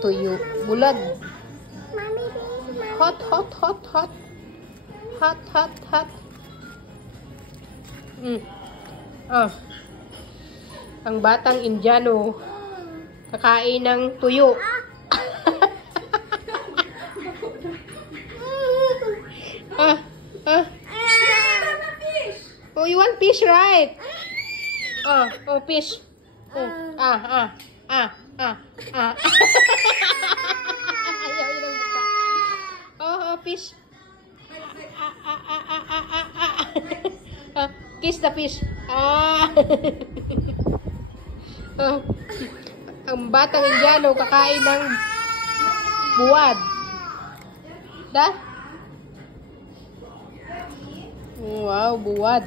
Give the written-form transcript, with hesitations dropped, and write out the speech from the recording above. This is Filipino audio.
Tuyo. Bulag. Hot, hot, hot, hot. Hot, hot, hot. Ang batang Indiano kakain ng tuyo. Oh, you want fish, right? Oh, fish. Ayaw yun ang mukha. Oh, fish. Kiss the fish. Ang batang Indiano kakain ng buwad. Da? Wow, buwad.